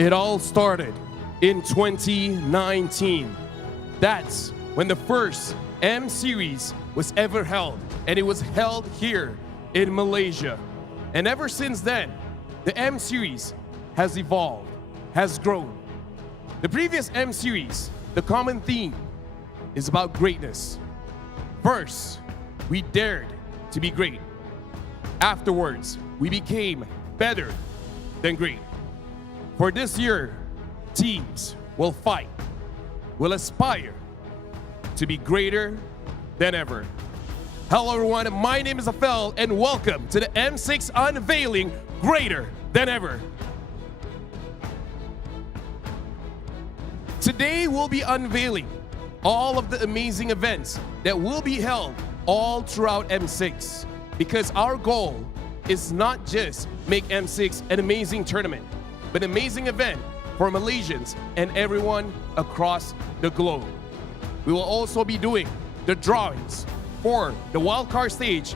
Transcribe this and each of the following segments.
It all started in 2019. That's when the first M Series was ever held, and it was held here in Malaysia. And ever since then, the M Series has evolved, has grown. The previous M Series, the common theme is about greatness. First, we dared to be great. Afterwards, we became better than great. For this year, teams will fight, will aspire to be greater than ever. Hello everyone, my name is Afel and welcome to the M6 Unveiling Greater Than Ever. Today we'll be unveiling all of the amazing events that will be held all throughout M6, because our goal is not just make M6 an amazing tournament, but an amazing event for Malaysians and everyone across the globe. We will also be doing the drawings for the wildcard stage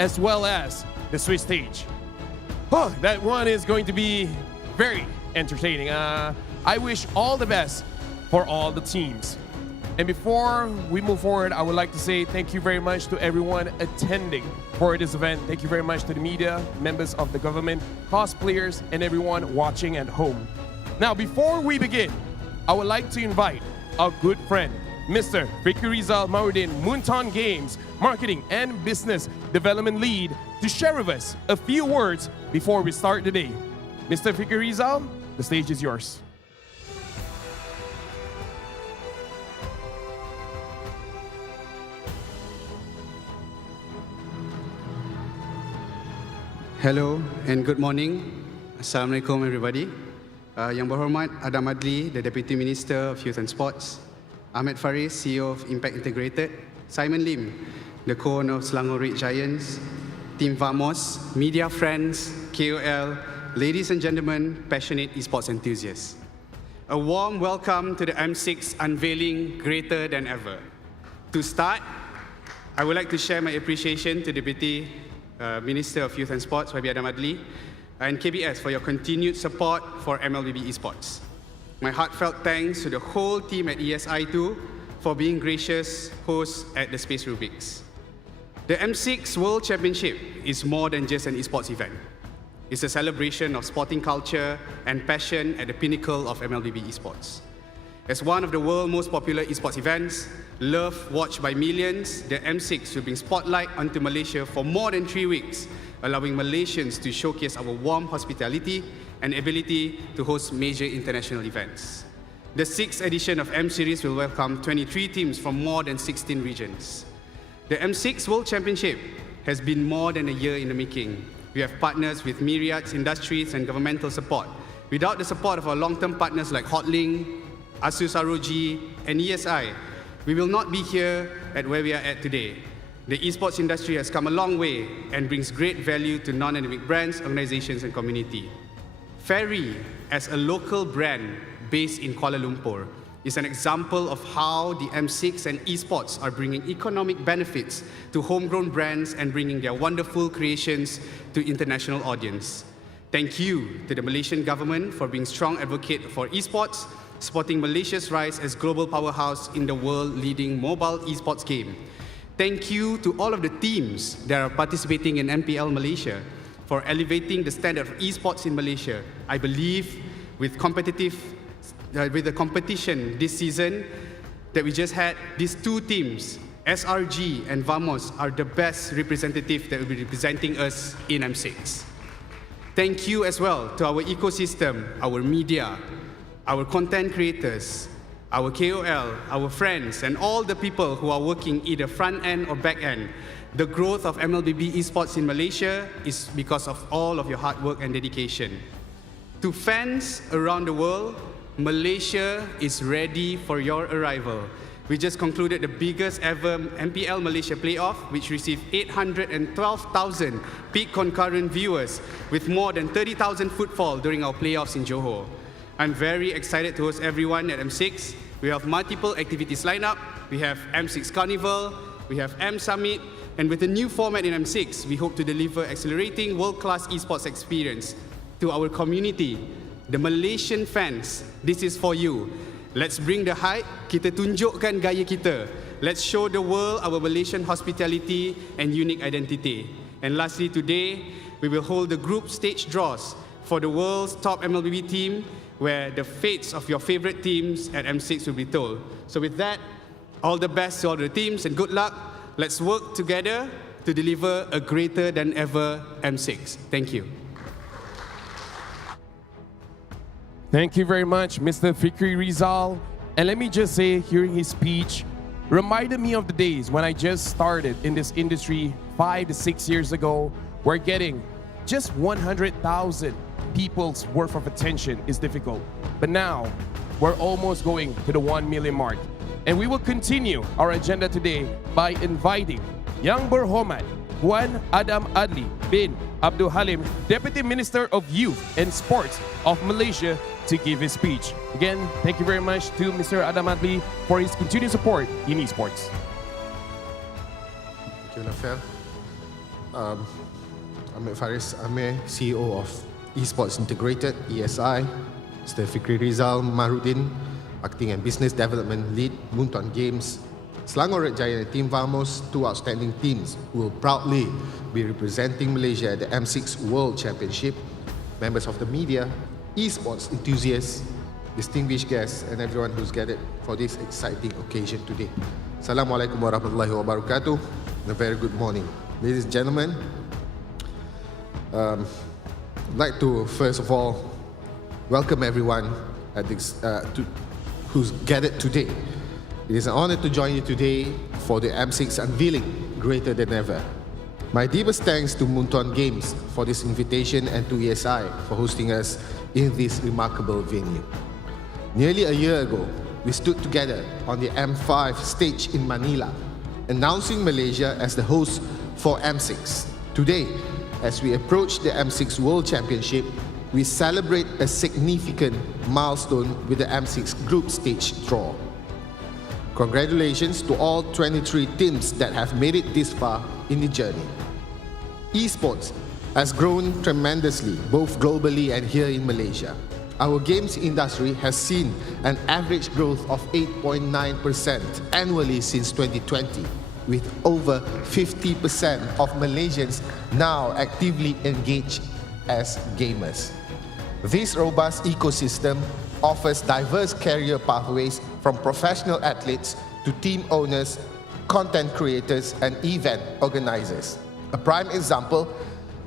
as well as the Swiss stage. Oh, that one is going to be very entertaining. I wish all the best for all the teams. And before we move forward, I would like to say thank you very much to everyone attending for this event. Thank you very much to the media, members of the government, cosplayers, and everyone watching at home. Now, before we begin, I would like to invite our good friend, Mr. Fikri Rizal Maudin, Munton Games Marketing and Business Development Lead, to share with us a few words before we start the day. Mr. Fikri Rizal, the stage is yours. Hello and good morning. Assalamualaikum everybody. Yang berhormat Adam Adli, the Deputy Minister of Youth and Sports, Ahmed Faris, CEO of Impact Integrated, Simon Lim, the co-owner of Selangor Red Giants, Team Vamos, media friends, KOL, ladies and gentlemen, passionate esports enthusiasts. A warm welcome to the M6 Unveiling Greater Than Ever. To start, I would like to share my appreciation to Deputy Minister of Youth and Sports, YB Adam Adli, and KBS for your continued support for MLBB esports. My heartfelt thanks to the whole team at ESI2 for being gracious hosts at the Space Rubiks. The M6 World Championship is more than just an esports event. It's a celebration of sporting culture and passion at the pinnacle of MLBB esports. As one of the world's most popular esports events, loved, watched by millions, the M6 will bring spotlight onto Malaysia for more than 3 weeks, allowing Malaysians to showcase our warm hospitality and ability to host major international events. The 6th edition of M Series will welcome 23 teams from more than 16 regions. The M6 World Championship has been more than a year in the making. We have partners with myriad industries and governmental support. Without the support of our long-term partners like Hotlink, Asus ROG, and ESI, we will not be here at where we are at today. The esports industry has come a long way and brings great value to non-endemic brands, organizations, and community. Ferry, as a local brand based in Kuala Lumpur, is an example of how the M6 and esports are bringing economic benefits to homegrown brands and bringing their wonderful creations to international audience. Thank you to the Malaysian government for being strong advocate for esports, supporting Malaysia's rise as global powerhouse in the world-leading mobile esports game. Thank you to all of the teams that are participating in MPL Malaysia for elevating the standard of esports in Malaysia. I believe with the competition this season that we just had, these two teams, SRG and Vamos, are the best representative that will be representing us in M6. Thank you as well to our ecosystem, our media, our content creators, our KOL, our friends, and all the people who are working either front end or back end. The growth of MLBB esports in Malaysia is because of all of your hard work and dedication. To fans around the world, Malaysia is ready for your arrival. We just concluded the biggest ever MPL Malaysia playoff, which received 812,000 peak concurrent viewers with more than 30,000 footfall during our playoffs in Johor. I'm very excited to host everyone at M6. We have multiple activities lined up. We have M6 Carnival, we have M Summit, and with the new format in M6, we hope to deliver accelerating world-class esports experience to our community, The Malaysian fans, this is for you. Let's bring the hype, kita tunjukkan gaya kita. Let's show the world our Malaysian hospitality and unique identity. And lastly, today, we will hold the group stage draws for the world's top MLBB team, where the fates of your favorite teams at M6 will be told. So with that, all the best to all the teams and good luck. Let's work together to deliver a greater than ever M6. Thank you. Thank you very much, Mr. Fikri Rizal. And let me just say, hearing his speech reminded me of the days when I just started in this industry 5 to 6 years ago, where getting just 100,000 people's worth of attention is difficult. But now, we're almost going to the 1 million mark. And we will continue our agenda today by inviting Yang Berhormat Puan Adam Adli bin Abdul Halim, Deputy Minister of Youth and Sports of Malaysia, to give his speech. Again, thank you very much to Mr. Adam Adli for his continued support in esports. Thank you, Lafel. Ahmed Faris Amir, CEO of Esports Integrated, ESI. Mr. Fikri Rizal Marudin, Marketing and Business Development Lead, Munton Games. Selangor Red Giant and Team Vamos, two outstanding teams who will proudly be representing Malaysia at the M6 World Championship. Members of the media, esports enthusiasts, distinguished guests, and everyone who's gathered for this exciting occasion today. Assalamualaikum warahmatullahi wabarakatuh, and a very good morning. Ladies and gentlemen, I'd like to first of all welcome everyone at this, who's gathered today. It is an honor to join you today for the M6 Unveiling, greater than ever. My deepest thanks to Munton Games for this invitation and to ESI for hosting us in this remarkable venue. Nearly a year ago, we stood together on the M5 stage in Manila, announcing Malaysia as the host for M6. Today, as we approach the M6 World Championship, we celebrate a significant milestone with the M6 group stage draw. Congratulations to all 23 teams that have made it this far in the journey. Esports has grown tremendously, both globally and here in Malaysia. Our games industry has seen an average growth of 8.9% annually since 2020, with over 50% of Malaysians now actively engaged as gamers. This robust ecosystem offers diverse career pathways from professional athletes to team owners, content creators, and event organizers. A prime example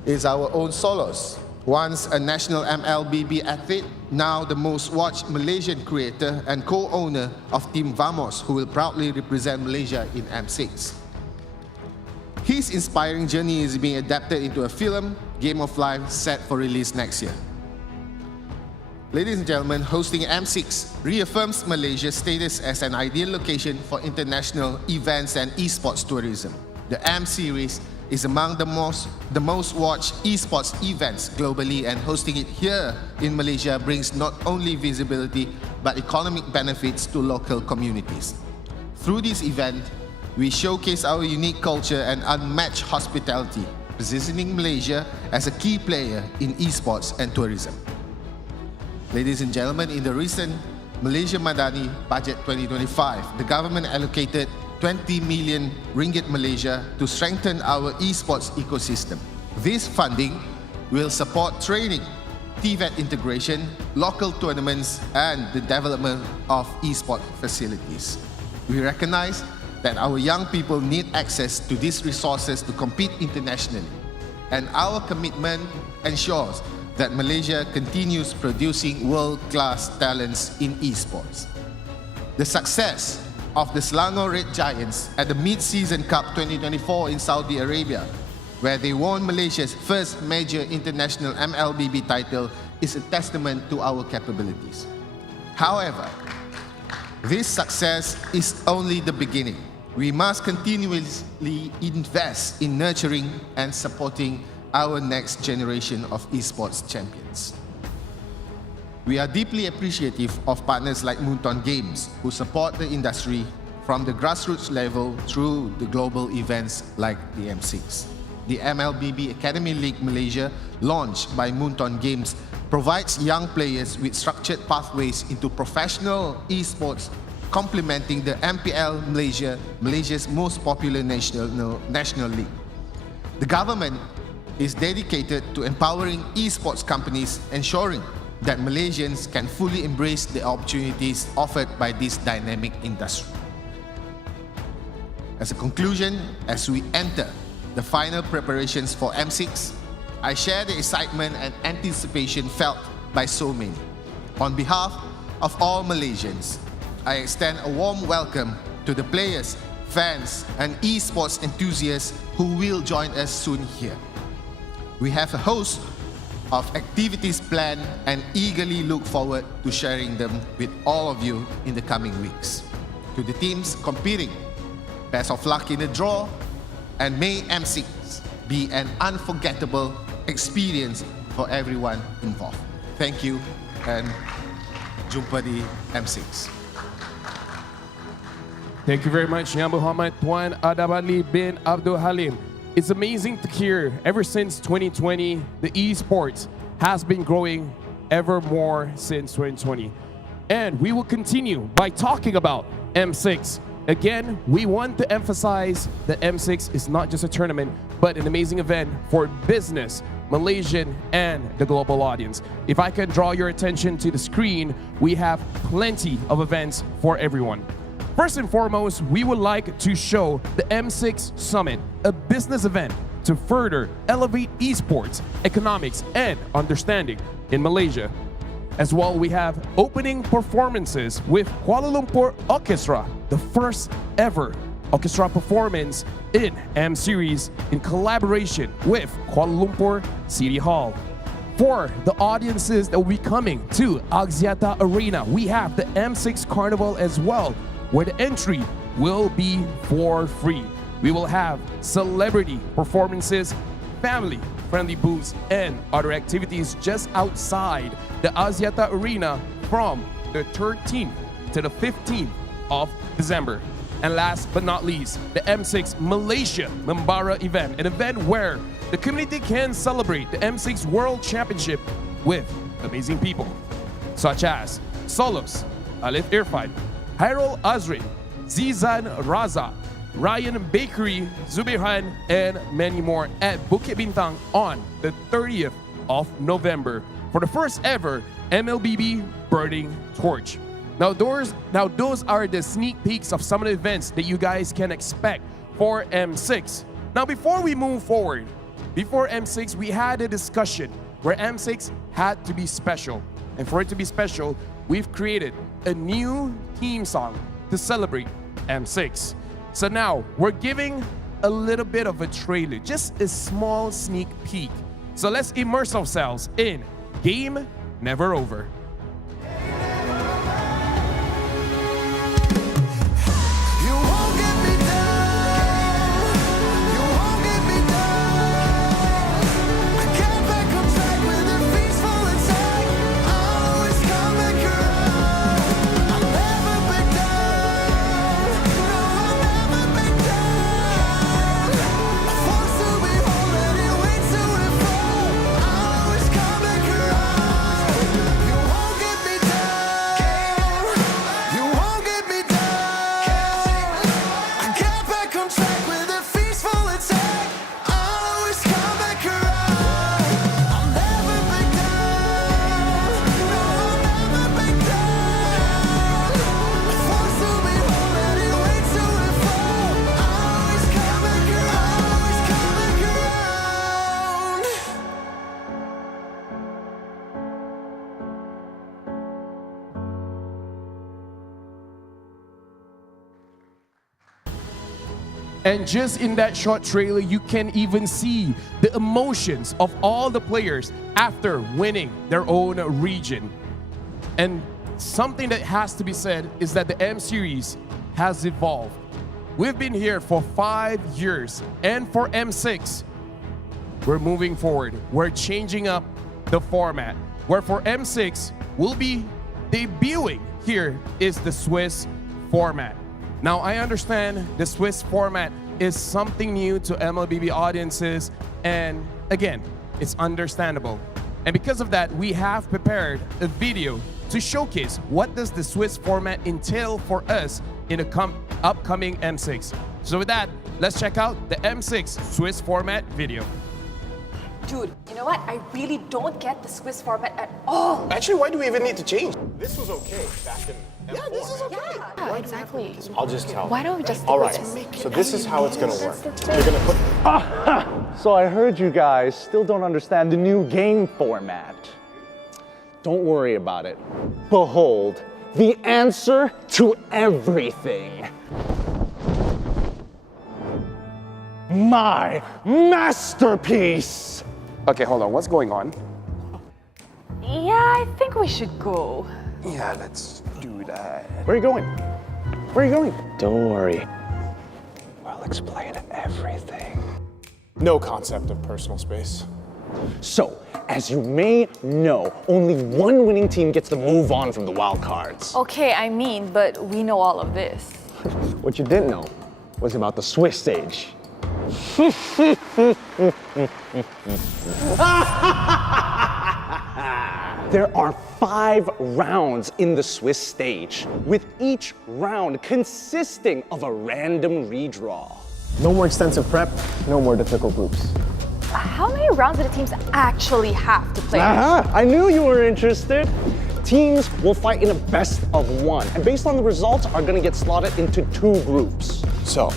is our own Solos, once a national MLBB athlete, now the most watched Malaysian creator and co-owner of Team Vamos, who will proudly represent Malaysia in M6. His inspiring journey is being adapted into a film, Game of Life, set for release next year. Ladies and gentlemen, hosting M6 reaffirms Malaysia's status as an ideal location for international events and esports tourism. The M Series is among the most watched esports events globally, and hosting it here in Malaysia brings not only visibility but economic benefits to local communities. Through this event, we showcase our unique culture and unmatched hospitality, positioning Malaysia as a key player in esports and tourism. Ladies and gentlemen, in the recent Malaysia Madani Budget 2025, the government allocated 20 million ringgit Malaysia to strengthen our esports ecosystem. This funding will support training, TVET integration, local tournaments, and the development of esports facilities. We recognize that our young people need access to these resources to compete internationally, and our commitment ensures that Malaysia continues producing world-class talents in esports. The success of the Selangor Red Giants at the Mid-Season Cup 2024 in Saudi Arabia, where they won Malaysia's first major international MLBB title, is a testament to our capabilities. However, this success is only the beginning. We must continuously invest in nurturing and supporting our next generation of esports champions. We are deeply appreciative of partners like Munton Games, who support the industry from the grassroots level through the global events like the M6. The MLBB Academy League Malaysia, launched by Munton Games, provides young players with structured pathways into professional esports, complementing the MPL Malaysia, Malaysia's most popular national league. The government is dedicated to empowering esports companies, ensuring that Malaysians can fully embrace the opportunities offered by this dynamic industry. As a conclusion, as we enter the final preparations for M6, I share the excitement and anticipation felt by so many. On behalf of all Malaysians, I extend a warm welcome to the players, fans, and esports enthusiasts who will join us soon here. We have a host of activities planned and eagerly look forward to sharing them with all of you in the coming weeks. To the teams competing, best of luck in the draw, and may M6 be an unforgettable experience for everyone involved. Thank you, and jumpa di M6. Thank you very much, Yang Muhammad Tuan Adamali bin Abdul Halim. It's amazing to hear ever since 2020, the esports has been growing ever more since 2020. And we will continue by talking about M6. Again, we want to emphasize that M6 is not just a tournament, but an amazing event for business, Malaysian, and the global audience. If I can draw your attention to the screen, we have plenty of events for everyone. First and foremost, we would like to show the M6 Summit, a business event to further elevate esports, economics, and understanding in Malaysia. As well, we have opening performances with Kuala Lumpur Orchestra, the first ever orchestra performance in M Series in collaboration with Kuala Lumpur City Hall. For the audiences that will be coming to Axiata Arena, we have the M6 Carnival as well, where the entry will be for free. We will have celebrity performances, family-friendly booths, and other activities just outside the Axiata Arena from the 13th to the 15th of December. And last but not least, the M6 Malaysia Membara event, an event where the community can celebrate the M6 World Championship with amazing people, such as Solos, Alif Irfan, Hairul Azrin, Zizan Raza, Ryan Bakery, Zubirhan, and many more at Bukit Bintang on the 30th of November for the first ever MLBB Burning Torch. Now those are the sneak peeks of some of the events that you guys can expect for M6. Now before we move forward, before M6, we had a discussion where M6 had to be special. And for it to be special, we've created a new theme song to celebrate M6. So now we're giving a little bit of a trailer, just a small sneak peek. So let's immerse ourselves in Game Never Over. And just in that short trailer, you can even see the emotions of all the players after winning their own region. And something that has to be said is that the M Series has evolved. We've been here for 5 years, and for M6, we're moving forward. We're changing up the format, where for M6, we'll be debuting here is the Swiss format. Now, I understand the Swiss format is something new to MLBB audiences, and again, it's understandable. And because of that, we have prepared a video to showcase what does the Swiss format entail for us in the upcoming M6. So with that, let's check out the M6 Swiss format video. Dude, you know what? I really don't get the Swiss format at all. Actually, why do we even need to change? This was okay back in M4. Yeah, this is okay. Yeah, exactly. I'll just tell. Why don't we just All right, so this is how it's gonna work. You're gonna put... So I heard you guys still don't understand the new game format. Don't worry about it. Behold, the answer to everything. My masterpiece! Okay, hold on, what's going on? Yeah, I think we should go. Yeah, let's do that. Where are you going? Where are you going? Don't worry. I'll explain everything. No concept of personal space. So, as you may know, only one winning team gets to move on from the wild cards. Okay, I mean, but we know all of this. What you didn't know was about the Swiss stage. There are 5 rounds in the Swiss stage, with each round consisting of a random redraw. No more extensive prep, no more difficult groups. How many rounds do the teams actually have to play? I knew you were interested. Teams will fight in a best of 1, and based on the results are gonna get slotted into 2 groups. So,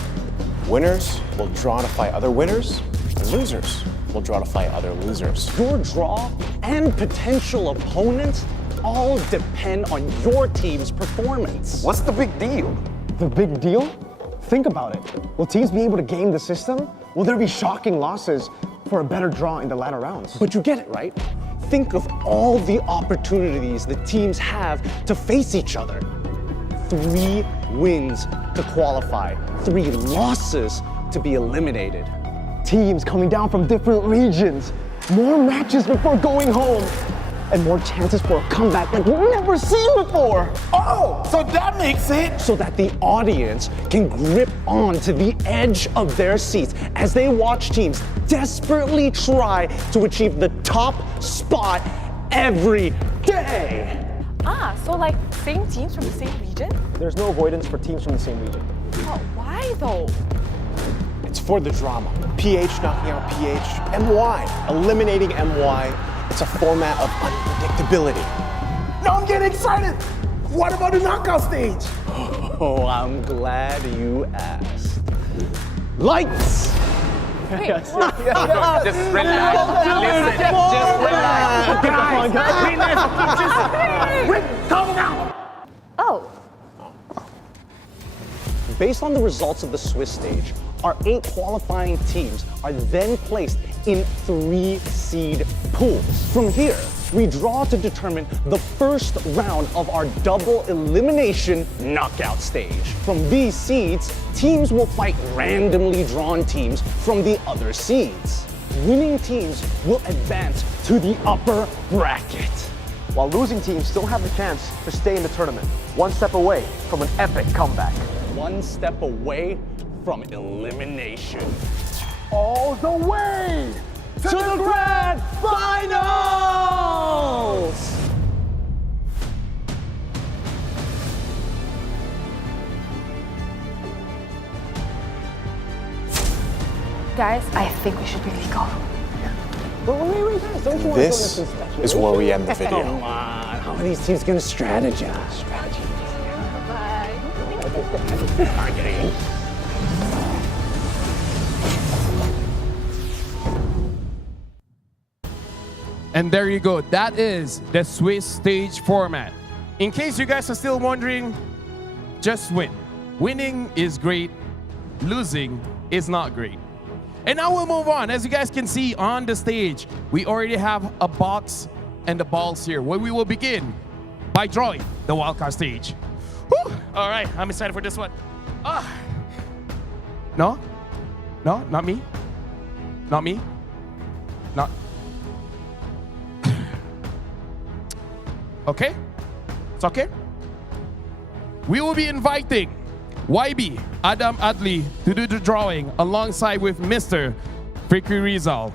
winners will draw to fight other winners, and losers will draw to fight other losers. Your draw and potential opponents all depend on your team's performance. What's the big deal? The big deal? Think about it. Will teams be able to game the system? Will there be shocking losses for a better draw in the latter rounds? But you get it, right? Think of all the opportunities the teams have to face each other. 3 wins to qualify, 3 losses to be eliminated. Teams coming down from different regions, more matches before going home, and more chances for a comeback like we've never seen before. Oh, so that makes it. So that the audience can grip on to the edge of their seats as they watch teams desperately try to achieve the top spot every day. So like same teams from the same region? There's no avoidance for teams from the same region. Oh, why though? It's for the drama. PH knocking out PH, MY eliminating MY. It's a format of unpredictability. Now I'm getting excited. What about the knockout stage? Oh, I'm glad you asked. Lights! Wait, Just relax. Listen, just relax. Calm down. Oh, Based on the results of the Swiss stage, our 8 qualifying teams are then placed in 3 seed pools. From here, we draw to determine the first round of our double elimination knockout stage. From these seeds, teams will fight randomly drawn teams from the other seeds. Winning teams will advance to the upper bracket, While losing teams still have the chance to stay in the tournament, one step away from an epic comeback. one step away from elimination. All the way to the grand finals! guys, I think we should really go. Wait, guys, don't you want to go This into some is where we end the video. Come on, how are these teams gonna strategize? And there you go. That is the Swiss stage format. In case you guys are still wondering, just win. Winning is great. Losing is not great. And now we'll move on. As you guys can see on the stage, we already have a box and the balls here, where we will begin by drawing the wildcard stage. Whew. All right, I'm excited for this one. No, not me. Not me. Not. Okay, it's okay. We will be inviting YB Adam Adli to do the drawing alongside with Mr. Fikri Rizal.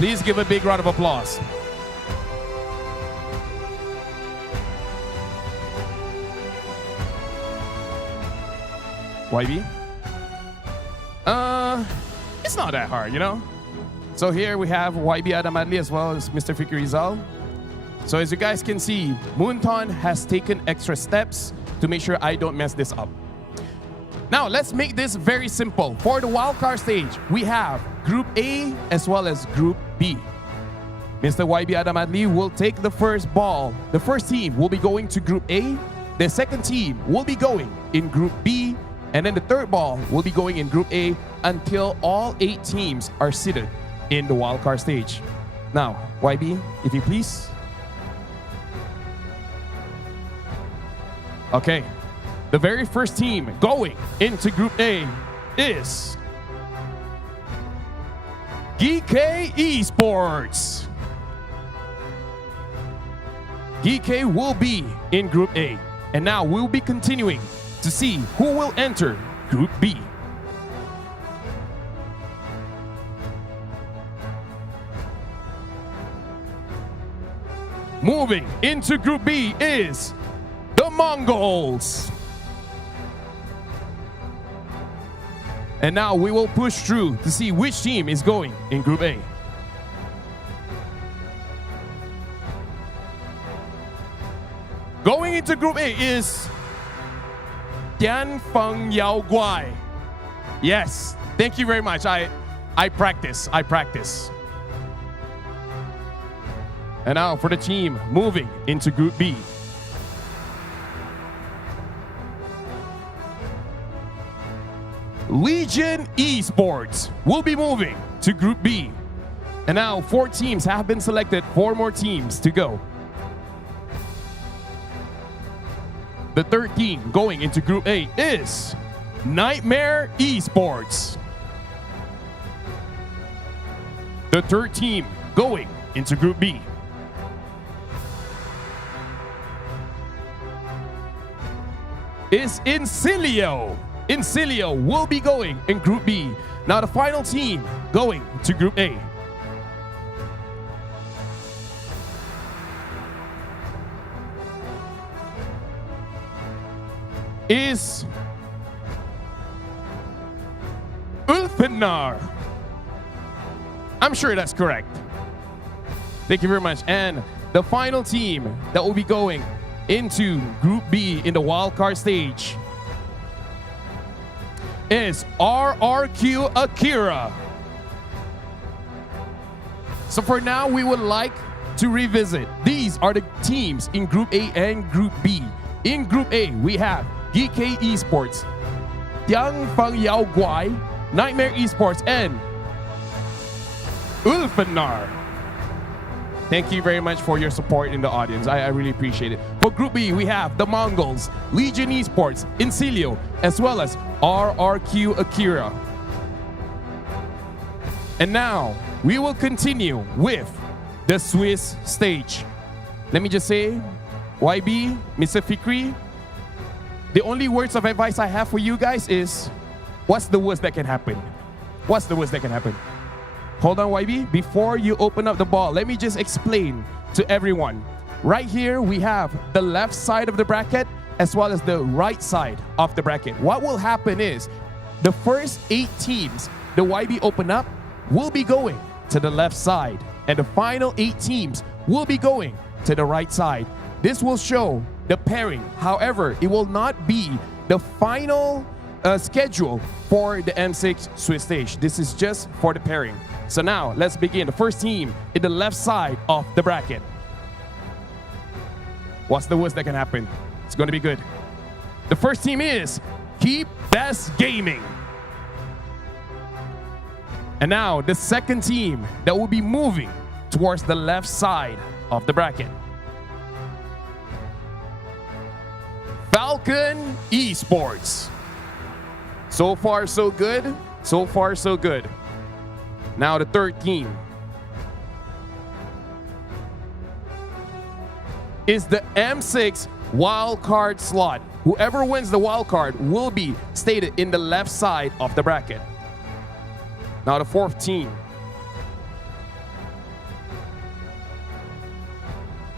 Please give a big round of applause. YB? It's not that hard, you know? So here we have YB Adam Adli as well as Mr. Fikri Rizal. So as you guys can see, Moonton has taken extra steps to make sure I don't mess this up. Now, let's make this very simple. For the wildcard stage, we have Group A as well as Group B. Mr. YB Adam Adli will take the first ball. The first team will be going to Group A. The second team will be going in Group B. And then the third ball will be going in Group A until all 8 teams are seated in the wildcard stage. Now, YB, if you please. Okay, the very first team going into Group A is GK Esports. GK will be in Group A. And now we'll be continuing to see who will enter Group B. Moving into Group B is the Mongols. And now we will push through to see which team is going in Group A. Going into Group A is Tianfeng Yao Guai. Yes, thank you very much. I practice. And now for the team moving into Group B. Legion Esports will be moving to Group B. And now 4 teams have been selected, 4 more teams to go. The third team going into Group A is Nightmare Esports. The third team going into Group B is Incilio. Incilio will be going in Group B. Now the final team going to Group A is Ulfenar. I'm sure that's correct. Thank you very much. And the final team that will be going into Group B in the wildcard stage is RRQ Akira. So for now, we would like to revisit. These are the teams in Group A and Group B. In Group A, we have GK Esports, Tianfeng Yao Guai, Nightmare Esports, and Ulfenar. Thank you very much for your support in the audience. I really appreciate it. For Group B, we have the Mongols, Legion Esports, Incilio, as well as RRQ Akira. And now, we will continue with the Swiss stage. Let me just say, YB, Mr. Fikri, the only words of advice I have for you guys is, what's the worst that can happen? What's the worst that can happen? Hold on, YB. Before you open up the ball, let me just explain to everyone. Right here, we have the left side of the bracket as well as the right side of the bracket. What will happen is the first 8 teams the YB open up will be going to the left side, and the final 8 teams will be going to the right side. This will show the pairing. However, it will not be the final schedule for the M6 Swiss stage. This is just for the pairing. So now, let's begin. The first team in the left side of the bracket. What's the worst that can happen? It's going to be good. The first team is Keep Best Gaming. And now, the second team that will be moving towards the left side of the bracket. Falcon Esports. So far, so good. So far, so good. Now the third team is the M6 wild card slot. Whoever wins the wild card will be stated in the left side of the bracket. Now the fourth team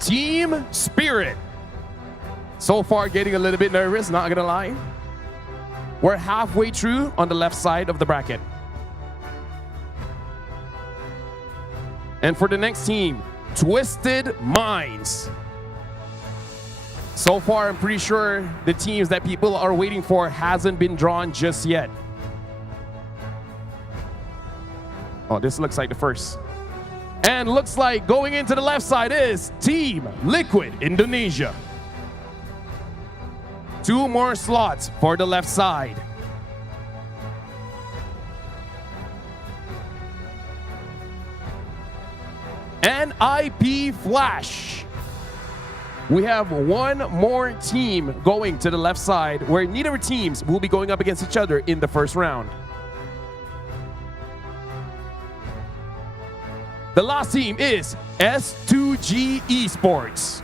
Team Spirit. So far, getting a little bit nervous, not gonna lie. We're halfway through on the left side of the bracket. And for the next team, Twisted Minds. So far, I'm pretty sure the teams that people are waiting for hasn't been drawn just yet. Oh, this looks like the first. And looks like going into the left side is Team Liquid Indonesia. 2 more slots for the left side. NIP Flash. We have 1 more team going to the left side where neither teams will be going up against each other in the first round. The last team is S2G Esports.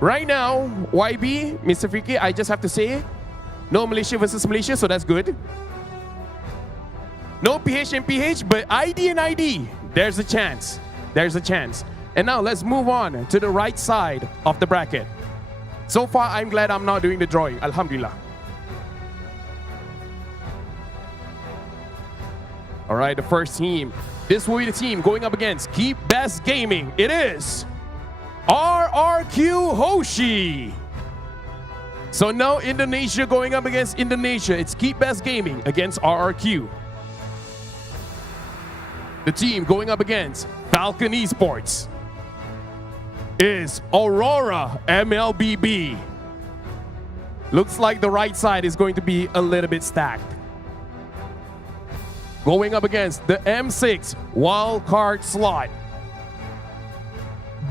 Right now, YB, Mr. Friki, I just have to say, no Malaysia versus Malaysia, so that's good. No PH and PH, but ID and ID, there's a chance. There's a chance. And now let's move on to the right side of the bracket. So far, I'm glad I'm not doing the drawing. Alhamdulillah. All right, the first team. This will be the team going up against Keep Best Gaming. It is RRQ Hoshi. So now Indonesia going up against Indonesia. It's Keep Best Gaming against RRQ. The team going up against Falcon Esports is Aurora MLBB. Looks like the right side is going to be a little bit stacked. Going up against the M6 wildcard slot,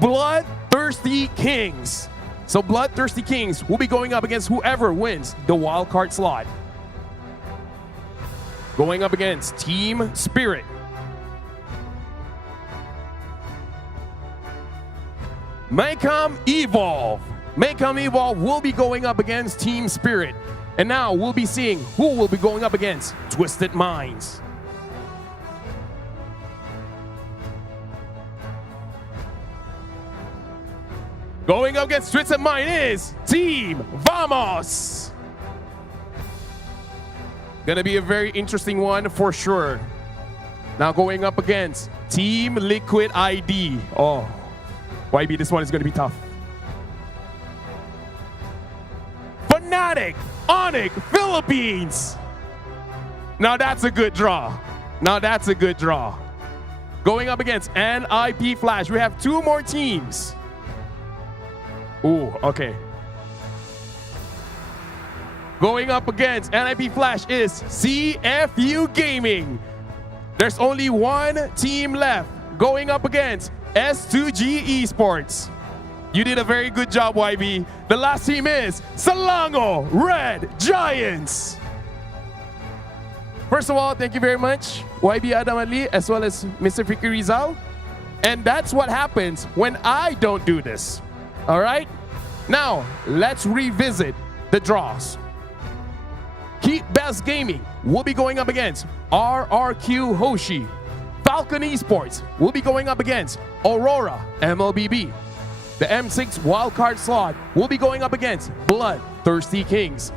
Bloodthirsty Kings. So Bloodthirsty Kings will be going up against whoever wins the wildcard slot. Going up against Team Spirit. Maycom Evolve. Maycom Evolve will be going up against Team Spirit. And now we'll be seeing who will be going up against Twisted Minds. Going up against Twisted Mind is Team Vamos. Gonna be a very interesting one for sure. Now going up against Team Liquid ID. Oh, YB, this one is gonna be tough. Fnatic, Onyx, Philippines. Now that's a good draw. Now that's a good draw. Going up against NIP Flash. We have 2 more teams. Ooh, okay. Going up against NIP Flash is CFU Gaming. There's only 1 team left going up against S2G Esports. You did a very good job, YB. The last team is Selangor Red Giants. First of all, thank you very much, YB Adam Ali, as well as Mr. Fikri Rizal. And that's what happens when I don't do this. All right? Now, let's revisit the draws. Keep Best Gaming will be going up against RRQ Hoshi. Falcon Esports will be going up against Aurora MLBB. The M6 wildcard slot will be going up against Bloodthirsty Kings.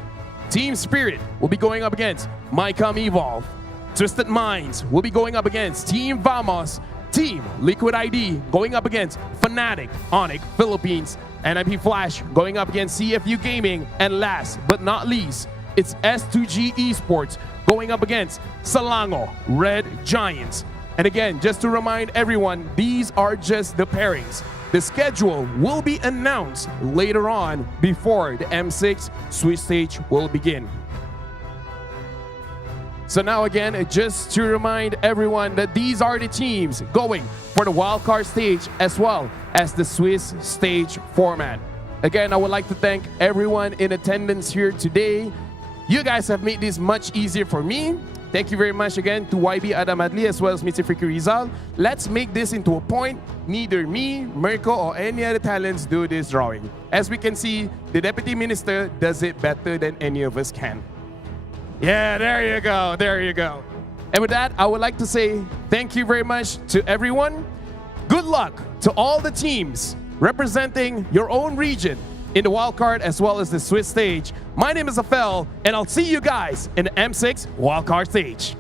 Team Spirit will be going up against Maycom Evolve. Twisted Minds will be going up against Team Vamos. Team Liquid ID going up against Fnatic, Onyx, Philippines. NIP Flash going up against CFU Gaming. And last but not least, it's S2G Esports going up against Selangor Red Giants. And again, just to remind everyone, these are just the pairings. The schedule will be announced later on before the M6 Swiss stage will begin. So now again, just to remind everyone that these are the teams going for the wildcard stage as well as the Swiss stage format. Again, I would like to thank everyone in attendance here today. You guys have made this much easier for me. Thank you very much again to YB Adam Adli as well as Mr. Fikri Rizal. Let's make this into a point. Neither me, Mirko, or any other talents do this drawing. As we can see, the Deputy Minister does it better than any of us can. Yeah, there you go, there you go. And with that, I would like to say thank you very much to everyone. Good luck to all the teams representing your own region in the wildcard as well as the Swiss stage. My name is Afel, and I'll see you guys in the M6 wildcard stage.